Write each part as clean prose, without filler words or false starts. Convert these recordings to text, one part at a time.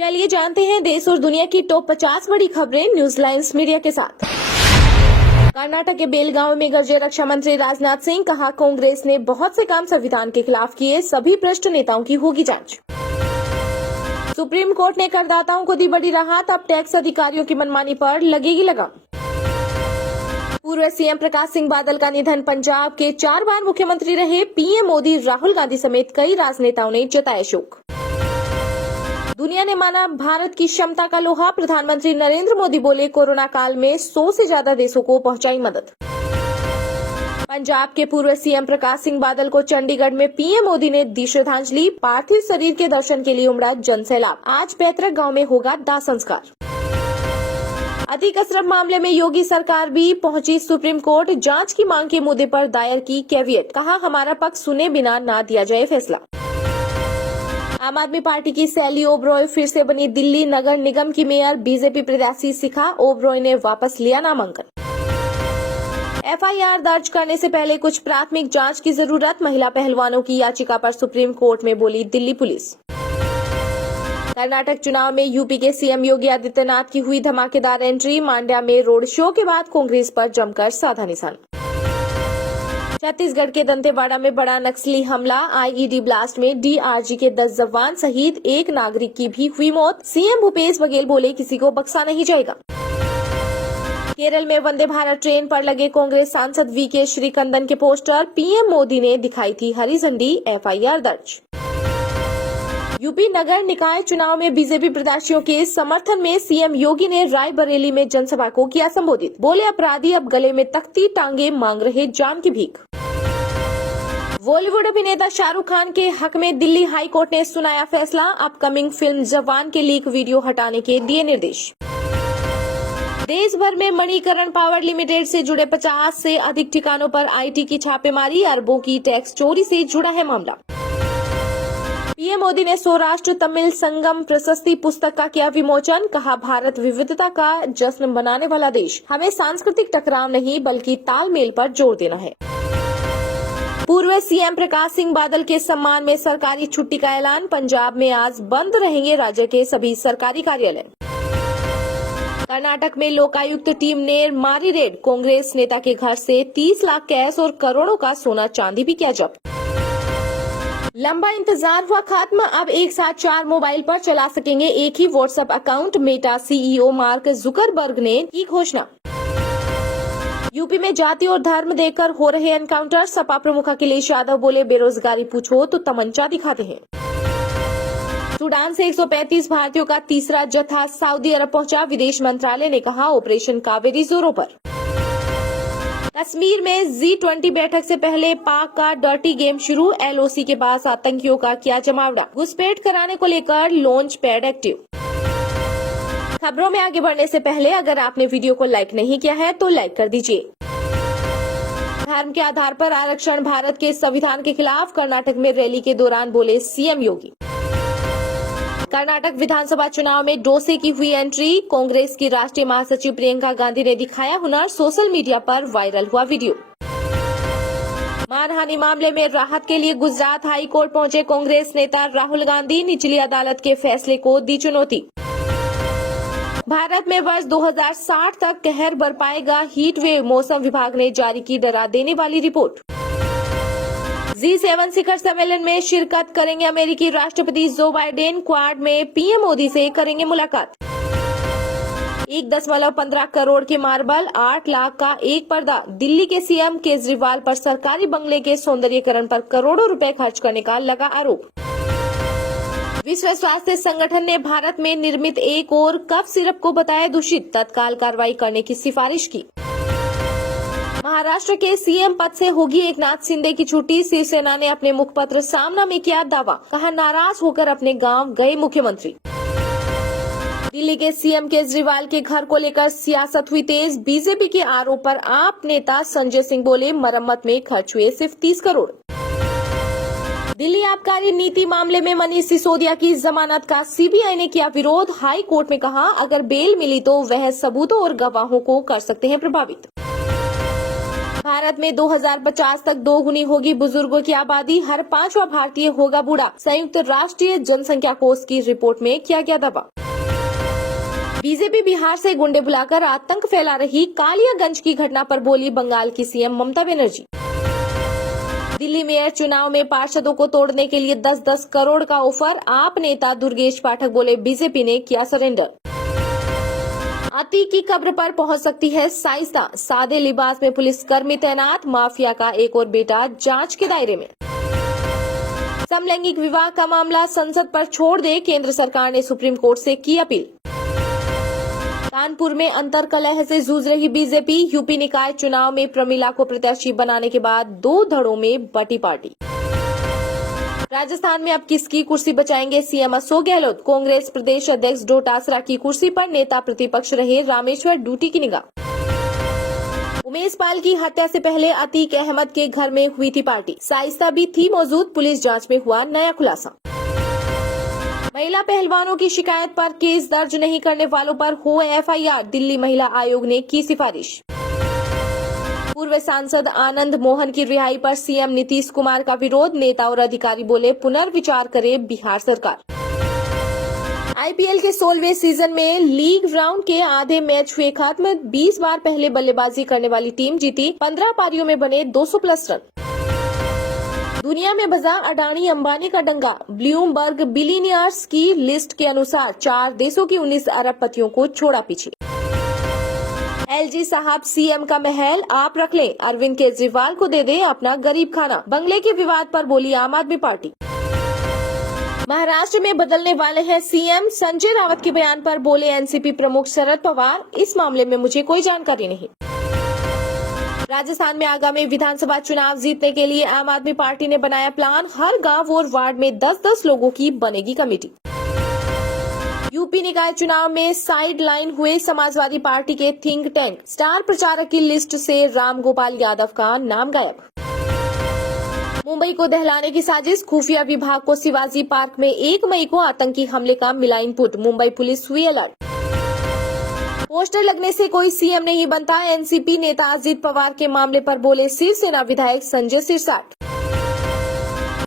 चलिए जानते हैं देश और दुनिया की टॉप 50 बड़ी खबरें न्यूज लाइन्स मीडिया के साथ। कर्नाटक के बेलगांव में गरजे रक्षा मंत्री राजनाथ सिंह, कहा कांग्रेस ने बहुत से काम संविधान के खिलाफ किए, सभी भ्रष्ट नेताओं की होगी जांच। सुप्रीम कोर्ट ने करदाताओं को दी बड़ी राहत, अब टैक्स अधिकारियों की मनमानी पर लगेगी लगाम। पूर्व सीएम प्रकाश सिंह बादल का निधन, पंजाब के 4 बार मुख्यमंत्री रहे पीएम मोदी, राहुल गांधी समेत कई राजनेताओं ने जताया शोक। दुनिया ने माना भारत की क्षमता का लोहा, प्रधानमंत्री नरेंद्र मोदी बोले कोरोना काल में 100 से ज्यादा देशों को पहुंचाई मदद। पंजाब के पूर्व सीएम प्रकाश सिंह बादल को चंडीगढ़ में पीएम मोदी ने दी श्रद्धांजलि, पार्थिव शरीर के दर्शन के लिए उमड़ा जनसैलाब, आज पैतृक गांव में होगा दाह संस्कार। अति कसरत मामले में योगी सरकार भी पहुंची सुप्रीम कोर्ट, जांच की मांग के मुद्दे पर दायर की कैविएट, कहा हमारा पक्ष सुने बिना ना दिया जाए फैसला। आम आदमी पार्टी की सैली ओबरॉय फिर से बनी दिल्ली नगर निगम की मेयर, बीजेपी प्रत्याशी शिखा ओबरॉय ने वापस लिया नामांकन। एफआईआर दर्ज करने से पहले कुछ प्राथमिक जांच की जरूरत, महिला पहलवानों की याचिका पर सुप्रीम कोर्ट में बोली दिल्ली पुलिस। कर्नाटक चुनाव में यूपी के सीएम योगी आदित्यनाथ की हुई धमाकेदार एंट्री, मांड्या में रोड शो के बाद कांग्रेस पर जमकर साधा निशाना। छत्तीसगढ़ के दंतेवाड़ा में बड़ा नक्सली हमला, आईईडी ब्लास्ट में डीआरजी के 10 जवान सहित एक नागरिक की भी हुई मौत, सीएम भूपेश बघेल बोले किसी को बख्शा नहीं जाएगा। केरल में वंदे भारत ट्रेन पर लगे कांग्रेस सांसद वीके श्रीकंदन के पोस्टर, पीएम मोदी ने दिखाई थी हरी झंडी, एफआईआर दर्ज। यूपी नगर निकाय चुनाव में बीजेपी प्रत्याशियों के समर्थन में सीएम योगी ने रायबरेली में जनसभा को किया संबोधित, बोले अपराधी अब गले में तख्ती टांगे मांग रहे जान की भीख। बॉलीवुड अभिनेता शाहरुख खान के हक में दिल्ली हाई कोर्ट ने सुनाया फैसला, अपकमिंग फिल्म जवान के लीक वीडियो हटाने के दिए निर्देश। देश भर में मणिकरण पावर लिमिटेड से जुड़े 50 से अधिक ठिकानों पर आईटी की छापेमारी, अरबों की टैक्स चोरी से जुड़ा है मामला। पीएम मोदी ने सौराष्ट्र तमिल संगम प्रशस्ति पुस्तक का किया विमोचन, कहा भारत विविधता का जश्न मनाने वाला देश, हमें सांस्कृतिक टकराव नहीं बल्कि तालमेल पर जोर देना है। पूर्व सीएम प्रकाश सिंह बादल के सम्मान में सरकारी छुट्टी का ऐलान, पंजाब में आज बंद रहेंगे राज्य के सभी सरकारी कार्यालय। कर्नाटक में लोकायुक्त टीम ने मारी रेड, कांग्रेस नेता के घर से 30 लाख कैश और करोड़ों का सोना चांदी भी किया जब्त। लंबा इंतजार हुआ खत्म, अब एक साथ 4 मोबाइल पर चला सकेंगे एक ही WhatsApp account, Meta CEO Mark Zuckerberg ने की घोषणा। यूपी में जाति और धर्म देखकर हो रहे एनकाउंटर, सपा प्रमुख अखिलेश यादव बोले बेरोजगारी पूछो तो तमंचा दिखाते हैं। सूडान से 135 भारतीयों का तीसरा जत्था सऊदी अरब पहुंचा, विदेश मंत्रालय ने कहा ऑपरेशन कावेरी जोरों पर। कश्मीर में G20 बैठक से पहले पाक का डर्टी गेम शुरू, एलओसी के पास आतंकियों का किया जमावड़ा, घुसपैठ कराने को लेकर लॉन्च पैड एक्टिव। खबरों में आगे बढ़ने से पहले अगर आपने वीडियो को लाइक नहीं किया है तो लाइक कर दीजिए। धर्म के आधार पर आरक्षण भारत के संविधान के खिलाफ, कर्नाटक में रैली के दौरान बोले सीएम योगी। कर्नाटक विधानसभा चुनाव में डोसे की हुई एंट्री, कांग्रेस की राष्ट्रीय महासचिव प्रियंका गांधी ने दिखाया हुनर, सोशल मीडिया पर वायरल हुआ वीडियो। मानहानि मामले में राहत के लिए गुजरात हाई कोर्ट पहुंचे कांग्रेस नेता राहुल गांधी, निचली अदालत के फैसले को दी चुनौती। भारत में वर्ष 2060 तक कहर बरपाएगा हीट वेव, मौसम विभाग ने जारी की डरा देने वाली रिपोर्ट। G7 शिखर सम्मेलन में शिरकत करेंगे अमेरिकी राष्ट्रपति जो बाइडेन, क्वाड में पीएम मोदी से करेंगे मुलाकात। 1.15 करोड़ के मार्बल, 8 लाख का एक पर्दा, दिल्ली के सीएम केजरीवाल पर सरकारी बंगले के सौंदर्यीकरण पर करोड़ों रुपए खर्च करने का लगा आरोप। विश्व स्वास्थ्य संगठन ने भारत में निर्मित एक और कफ सिरप को बताया दूषित, तत्काल कार्रवाई करने की सिफारिश की। महाराष्ट्र के सीएम पद से होगी एकनाथ शिंदे की छुट्टी, शिवसेना ने अपने मुखपत्र सामना में किया दावा, कहा नाराज होकर अपने गांव गए मुख्यमंत्री। दिल्ली के सीएम केजरीवाल के घर को लेकर सियासत हुई तेज, बीजेपी के आरोप पर आप नेता संजय सिंह बोले मरम्मत में खर्च हुए सिर्फ 30 करोड़। दिल्ली आबकारी नीति मामले में मनीष सिसोदिया की जमानत का सीबीआई ने किया विरोध, हाई कोर्ट में कहा अगर बेल मिली तो वह सबूतों और गवाहों को कर सकते हैं प्रभावित। भारत में 2050 तक दोगुनी होगी बुजुर्गों की आबादी, हर 5वां भारतीय होगा बूढ़ा। संयुक्त राष्ट्रीय जनसंख्या कोष की रिपोर्ट में किया गया दावा। बीजेपी बिहार से गुंडे बुलाकर आतंक फैला रही, कालियागंज की घटना पर बोली बंगाल की सीएम ममता बनर्जी। दिल्ली मेयर चुनाव में पार्षदों को तोड़ने के लिए 10-10 करोड़ का ऑफर, आप नेता दुर्गेश पाठक बोले बीजेपी ने किया सरेंडर। अतीक की कब्र पर पहुंच सकती है साइस्ता, सादे लिबास में पुलिसकर्मी तैनात, माफिया का एक और बेटा जांच के दायरे में। समलैंगिक विवाह का मामला संसद पर छोड़ दे, केंद्र सरकार ने सुप्रीम कोर्ट से की अपील। कानपुर में अंतर्कलह से जूझ रही बीजेपी, यूपी निकाय चुनाव में प्रमिला को प्रत्याशी बनाने के बाद 2 धड़ों में बटी पार्टी। राजस्थान में अब किसकी कुर्सी बचाएंगे सीएम अशोक गहलोत, कांग्रेस प्रदेश अध्यक्ष डोटासरा की कुर्सी पर नेता प्रतिपक्ष रहे रामेश्वर ड्यूटी की निगाह। उमेश पाल की हत्या से पहले अतीक अहमद के घर में हुई थी पार्टी, साइस्ता भी थी मौजूद, पुलिस जांच में हुआ नया खुलासा। महिला पहलवानों की शिकायत पर केस दर्ज नहीं करने वालों पर हो एफआईआर, दिल्ली महिला आयोग ने की सिफारिश। पूर्व सांसद आनंद मोहन की रिहाई पर सीएम नीतीश कुमार का विरोध, नेता और अधिकारी बोले पुनर्विचार करे बिहार सरकार। आईपीएल के 16वें सीजन में लीग राउंड के आधे मैच हुए खत्म, 20 बार पहले बल्लेबाजी करने वाली टीम जीती, 15 पारियों में बने 200+ रन। दुनिया में बजा अडानी अंबानी का डंगा, ब्लूमबर्ग बिलियनियर्स की लिस्ट के अनुसार 4 देशों की 19 अरबपतियों को छोड़ा पीछे। एलजी साहब सीएम का महल आप रख लें, अरविंद केजरीवाल को दे दे अपना गरीब खाना, बंगले के विवाद पर बोली आम आदमी पार्टी। महाराष्ट्र में बदलने वाले हैं सीएम, संजय रावत के बयान पर बोले एनसीपी प्रमुख शरद पवार, इस मामले में मुझे कोई जानकारी नहीं। राजस्थान में आगामी विधानसभा चुनाव जीतने के लिए आम आदमी पार्टी ने बनाया प्लान, हर गांव और वार्ड में 10-10 लोगों की बनेगी कमेटी। यूपी निकाय चुनाव में साइड लाइन हुए समाजवादी पार्टी के थिंक टैंक, स्टार प्रचारक की लिस्ट से राम गोपाल यादव का नाम गायब। मुंबई को दहलाने की साजिश, खुफिया विभाग को शिवाजी पार्क में 1 मई को आतंकी हमले का मिला इनपुट, मुंबई पुलिस हुई अलर्ट। पोस्टर लगने से कोई सीएम नहीं बनता, एनसीपी नेता अजित पवार के मामले पर बोले शिवसेना विधायक संजय सिरसाट।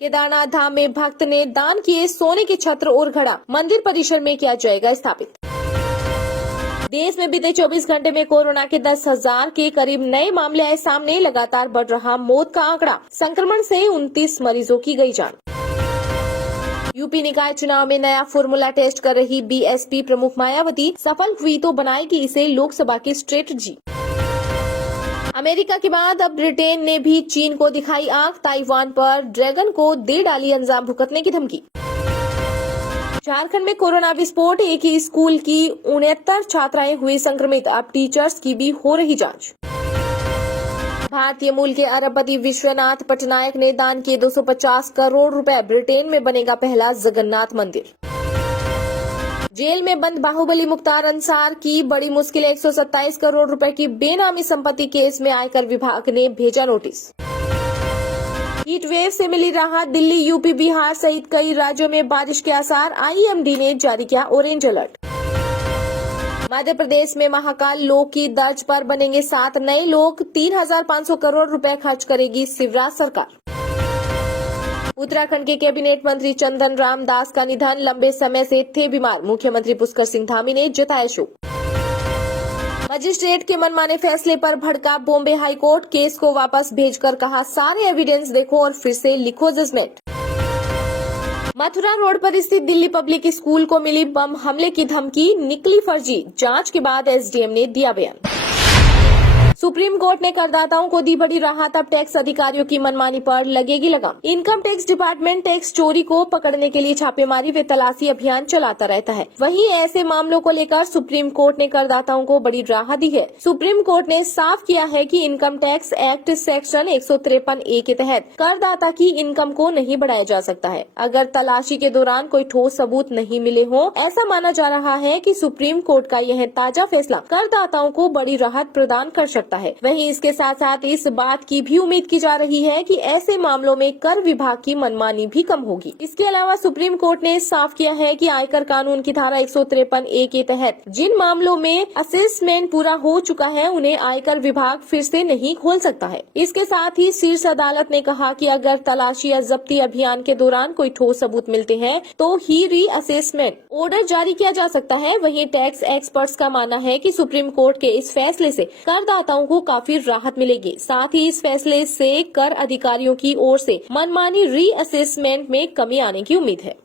केदारनाथ धाम में भक्त ने दान किए सोने के छत्र और घड़ा, मंदिर परिसर में किया जाएगा स्थापित। देश में बीते 24 घंटे में कोरोना के 10,000 के करीब नए मामले आए सामने, लगातार बढ़ रहा मौत का आंकड़ा, संक्रमण से 29 मरीजों की गई जान। यूपी निकाय चुनाव में नया फॉर्मूला टेस्ट कर रही बीएसपी प्रमुख मायावती, सफल हुई तो बनाएगी इसे लोकसभा की स्ट्रेटजी। अमेरिका के बाद अब ब्रिटेन ने भी चीन को दिखाई आंख, ताइवान पर ड्रैगन को दे डाली अंजाम भुगतने की धमकी। झारखंड में कोरोना विस्फोट, एक ही स्कूल की 69 छात्राएं हुई संक्रमित, अब टीचर्स की भी हो रही जांच। भारतीय मूल के अरबपति विश्वनाथ पटनायक ने दान किए 250 करोड़ रुपए, ब्रिटेन में बनेगा पहला जगन्नाथ मंदिर। जेल में बंद बाहुबली मुख्तार अंसार की बड़ी मुश्किल, 127 करोड़ रुपए की बेनामी संपत्ति केस में आयकर विभाग ने भेजा नोटिस। हीट वेव से मिली राहत, दिल्ली, यूपी, बिहार सहित कई राज्यों में बारिश के आसार, आईएमडी ने जारी किया ऑरेंज अलर्ट। मध्य प्रदेश में महाकाल लोक की दर्ज पर बनेंगे 7 नए लोक, 3,500 करोड़ रुपए खर्च करेगी शिवराज सरकार। उत्तराखंड के कैबिनेट मंत्री चंदन राम दास का निधन, लंबे समय से थे बीमार, मुख्यमंत्री पुष्कर सिंह धामी ने जताया शोक। मजिस्ट्रेट के मनमाने फैसले पर भड़का बॉम्बे हाईकोर्ट, केस को वापस भेजकर कहा सारे एविडेंस देखो और फिर से लिखो जजमेंट। मथुरा रोड पर स्थित दिल्ली पब्लिक स्कूल को मिली बम हमले की धमकी, निकली फर्जी, जांच के बाद एसडीएम ने दिया बयान। सुप्रीम कोर्ट ने करदाताओं को दी बड़ी राहत, अब टैक्स अधिकारियों की मनमानी पर लगेगी लगाम। इनकम टैक्स डिपार्टमेंट टैक्स चोरी को पकड़ने के लिए छापेमारी व तलाशी अभियान चलाता रहता है। वहीं ऐसे मामलों को लेकर सुप्रीम कोर्ट ने करदाताओं को बड़ी राहत दी है। सुप्रीम कोर्ट ने साफ किया है कि income tax act section 153A के तहत करदाता की इनकम को नहीं बढ़ाया जा सकता है, अगर तलाशी के दौरान कोई ठोस सबूत नहीं मिले हो। ऐसा माना जा रहा है कि सुप्रीम कोर्ट का यह ताजा फैसला करदाताओं को बड़ी राहत प्रदान कर सकता है। सकता है। वहीं इसके साथ साथ इस बात की भी उम्मीद की जा रही है कि ऐसे मामलों में कर विभाग की मनमानी भी कम होगी। इसके अलावा सुप्रीम कोर्ट ने साफ किया है कि आयकर कानून की धारा 153A के तहत जिन मामलों में असेसमेंट पूरा हो चुका है उन्हें आयकर विभाग फिर से नहीं खोल सकता है। इसके साथ ही शीर्ष अदालत ने कहा कि अगर तलाशी या जब्ती अभियान के दौरान कोई ठोस सबूत मिलते हैं तो ही रीअसेसमेंट ऑर्डर जारी किया जा सकता है। वहीं टैक्स एक्सपर्ट्स का मानना है कि सुप्रीम कोर्ट के इस फैसले से करदाताओं को काफी राहत मिलेगी। साथ ही इस फैसले से कर अधिकारियों की ओर से मनमानी रीअसेसमेंट में कमी आने की उम्मीद है।